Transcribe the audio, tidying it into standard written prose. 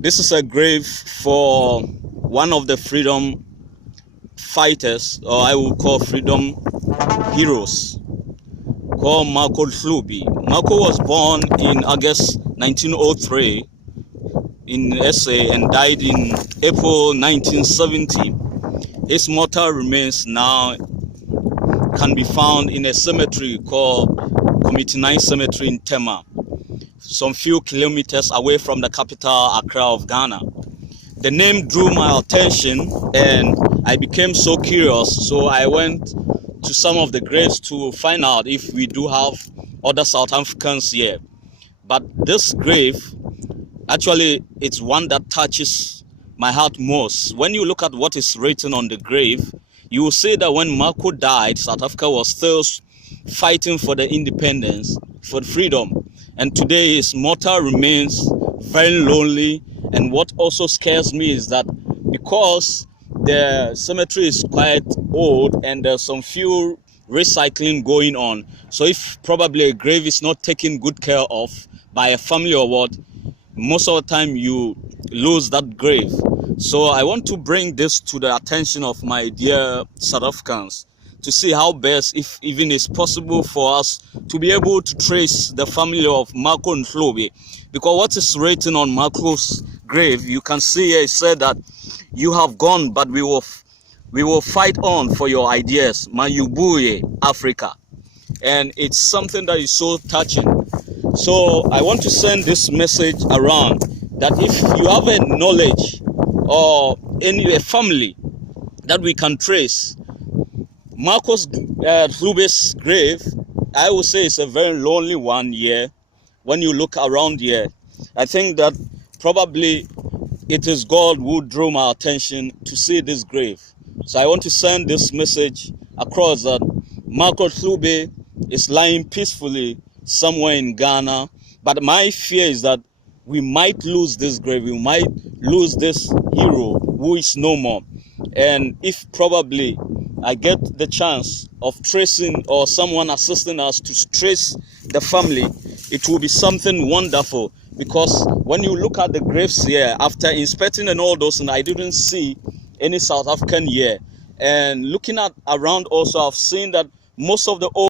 This is a grave for one of the freedom fighters, or I will call freedom heroes, called Mako Hlubi. Mako was born in August 1903 in SA and died in April 1970. His mortal remains now can be found in a cemetery called Committee 9 Cemetery in Tema, some few kilometers away from the capital, Accra of Ghana. The name drew my attention and I became so curious, so I went to some of the graves to find out if we do have other South Africans here. But this grave, actually, it's one that touches my heart most. When you look at what is written on the grave, you will see that when Mako died, South Africa was still fighting for the independence, for freedom. And today his mortal remains very lonely. And what also scares me is that because the cemetery is quite old and there's some few recycling going on, so if probably a grave is not taken good care of by a family or what, most of the time you lose that grave. So I want to bring this to the attention of my dear South Africans to see how best, if even it's possible for us to be able to trace the family of Mako Hlubi. Because what is written on Mako's grave, you can see here, it said that you have gone, but we will fight on for your ideas, Mayubuye, Africa. And it's something that is so touching. So I want to send this message around that if you have a knowledge or a family that we can trace, Marcus Hlubi's grave, I would say it's a very lonely one here. When you look around here, I think that probably it is God who drew my attention to see this grave. So I want to send this message across that Mako Hlubi is lying peacefully somewhere in Ghana. But my fear is that we might lose this grave. We might lose this hero who is no more. And if probably I get the chance of tracing or someone assisting us to trace the family, it will be something wonderful. Because when you look at the graves here, after inspecting and all those, and I didn't see any South African here. And looking at around also, I've seen that most of the old